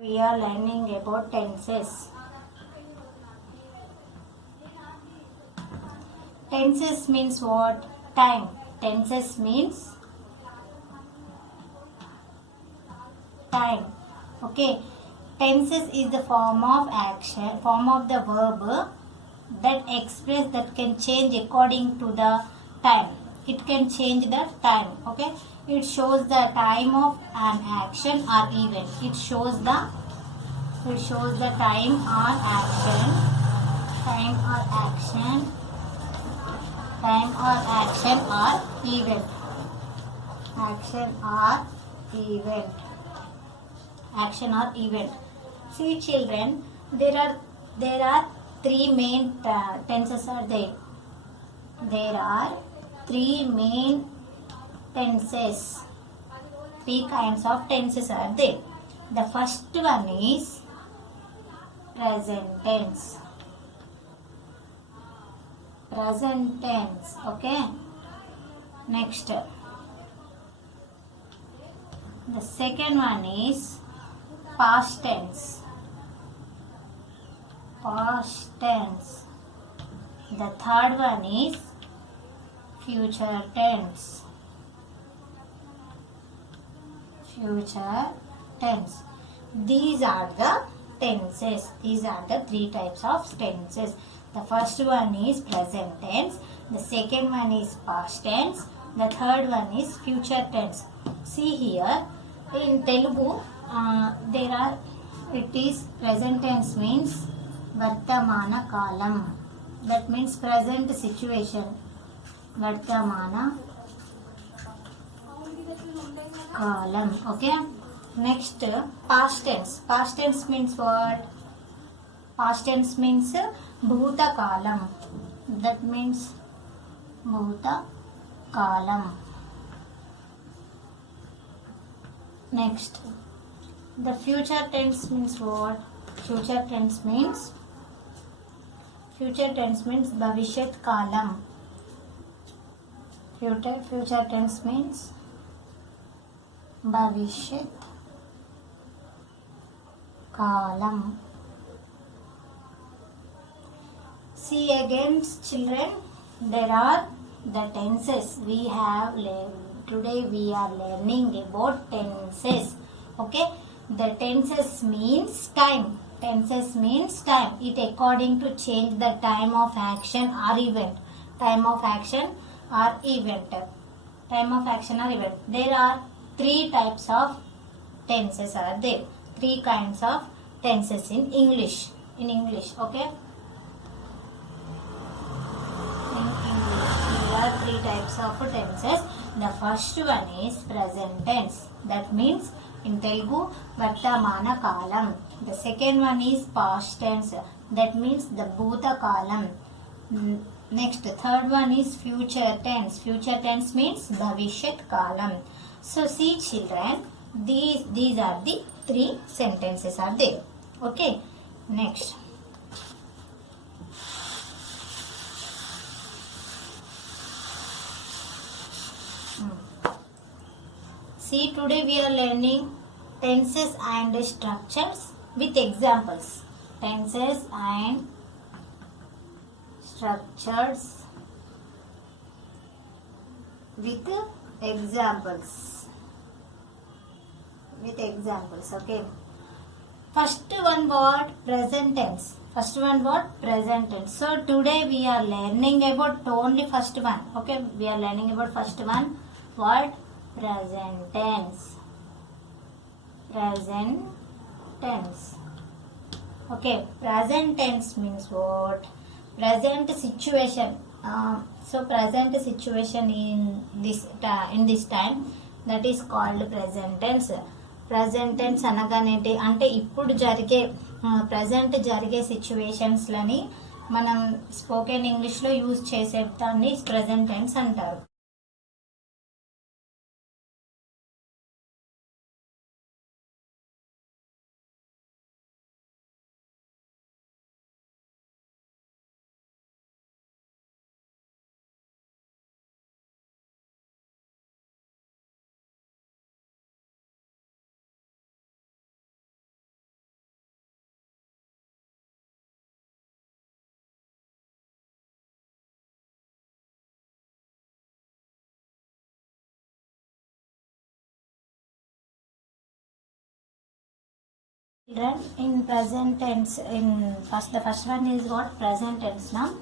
We are learning about tenses. Tenses means what? Time. Tenses means time. Okay. Tenses is the form of action, form of the verb that express that can change according to the time. It can change the time. Okay. It shows the time of an action or event. It shows the time or action, time or action, time or action or event, action or event, action or event. See children, there are three main tenses are there. There are three main tenses. Three kinds of tenses are there. The first one is present tense. Present tense. Okay. Next. The second one is past tense. Past tense. The third one is future tense. Future tense. These are the tenses. These are the three types of tenses. The first one is present tense. The second one is past tense. The third one is future tense. See here in Telugu, it is present tense means Vartamana Kalam. That means present situation. Vartamana Kalam. Okay. Next, past tense. Past tense means what? Past tense means Bhuta Kalam. That means Bhuta Kalam. Next, the future tense means what? Future tense means Bhavishyat Kalam. Future tense means Bhavishyat Kalam. See again children, there are the tenses we have learned. Today we are learning about tenses. Okay, the tenses means time. Tenses means time. It according to change the time of action or event. Time of action or event. Time of action or event. There are three types of tenses are there. Three kinds of tenses in English. In English, okay. There are three types of tenses. The first one is present tense. That means in Telugu, Vartamana Kalam. The second one is past tense. That means the Bhuta Kalam. Next, third one is future tense. Future tense means Bhavishyat Kalam. So see children, these are the three sentences are there. Okay. Next. See, today we are learning tenses and structures with examples. Tenses and structures with examples. With examples, okay. First one word present tense. First one word present tense. So today we are learning about only first one. Okay, we are learning about first one word present tense. Present tense. Okay, present tense means what? Present situation. So present situation in this time, that is called present tense. Present tense అనగానేంటి అంటే ఇప్పుడు జరిగే present జరిగే సిచ్యువేషన్స్లని మనం spoken ఇంగ్లీష్లో use చేసే దాన్ని present tense అంటారు. Children, in present tense, the first one is what? Present tense now.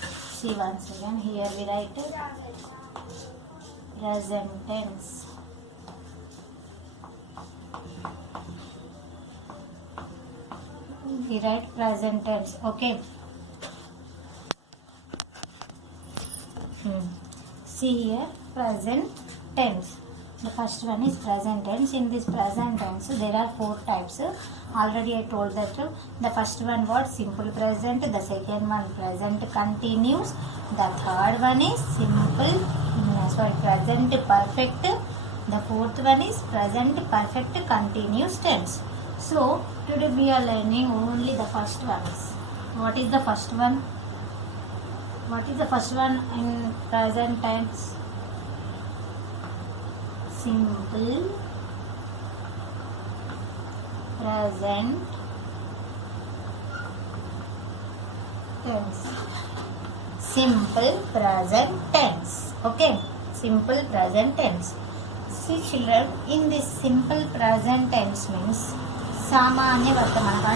See once again, here we write present tense. We write present tense, okay. See here, present tense. The first one is present tense. In this present tense, there are 4 types. Already I told that the first one was simple present, the second one present continuous, the third one is present perfect, the fourth one is present perfect continuous tense. So today we are learning only the first ones. What is the first one? What is the first one in present tense? Simple present tense. Simple present tense. Okay, simple present tense. See children, in this simple present tense means Samanya Vartamana.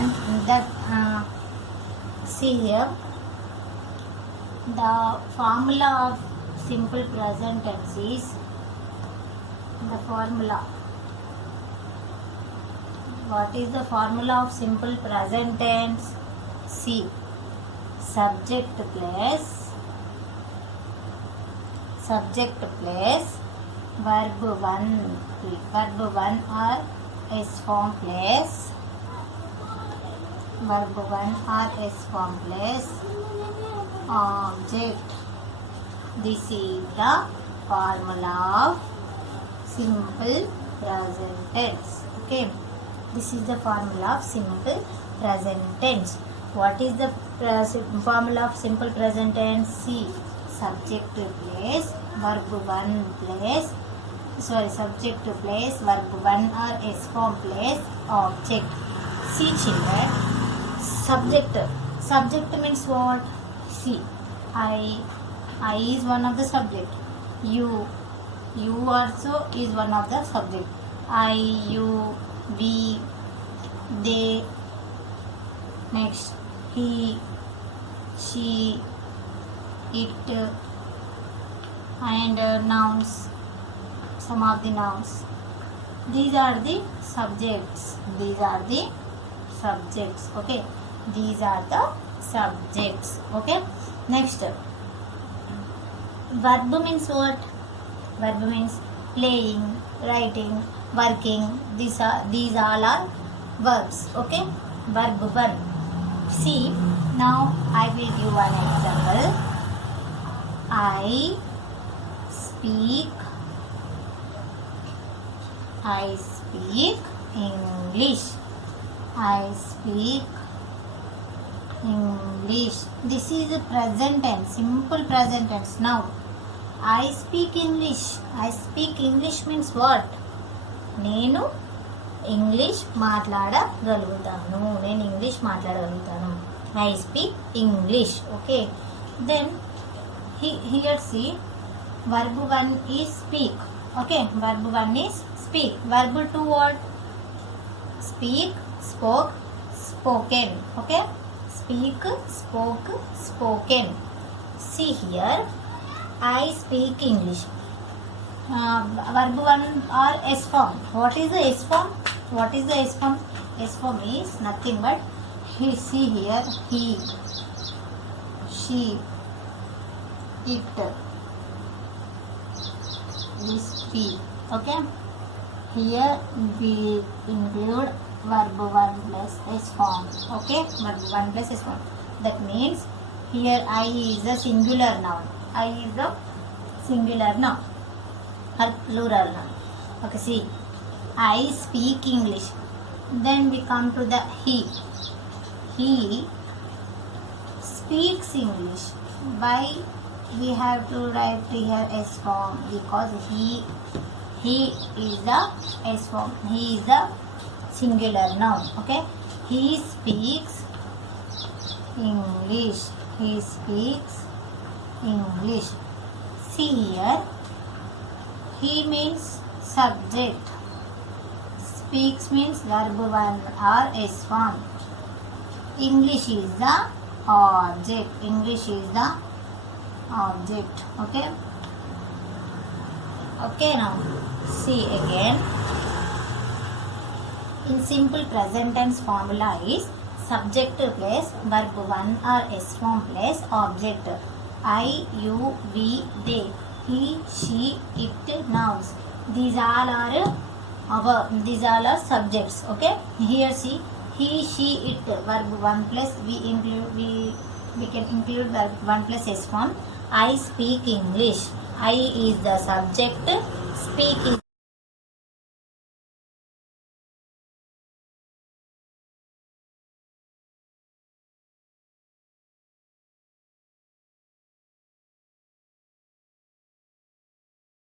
See here, the formula of simple present tense is the formula. What is the formula of simple present tense? See, subject plus verb 1 or S form plus verb 1 or S form plus object. This is the formula of simple present tense. Okay, this is the formula of simple present tense. What is the formula of simple present tense? See, subject plus verb 1 plus subject plus verb 1 or S form plus object. See children, subject means what? See, I is one of the subject. You also is one of the subject. I, you, we, they, next he, she, it, and nouns, some of the nouns. These are the subjects. Okay, these are the subjects. Okay, next, verb means what? Verb means playing, writing, working. These all are verbs. Okay, verb 1. See, now I will give one example. I speak English. I speak English. This is a present tense, simple present tense. Now, I speak English. I speak English means what? నేను English మాట్లాడగలుగుతాను. I speak English. Okay. Then here see, verb 1 is speak. Okay, verb 1 is speak. Verb 2 what? Speak, spoke, spoken. Okay, speak, spoke, spoken. See here, I speak English. Verb 1 or S form. What is the S form? S form is nothing but see here, he, she, it, this P. Okay, here we include verb 1 plus S form. Okay, verb 1 plus S form. That means here I is a singular noun. Or plural noun. Okay, see, I speak English. Then we come to the he. He speaks English. Why we have to write here S form? Because he is the S form. He is the singular noun. Okay, he speaks English. See here, he means subject. Speaks means verb 1 or S form. English is the object. English is the object. Okay. Okay, now see again. In simple present tense formula is subject plus verb 1 or S form plus object. I, you, we, they, he, she, it, nouns. These all are subjects. Okay. Here see, he, she, it, verb 1 plus we can include verb 1 plus S form. I speak English. I is the subject. Speak is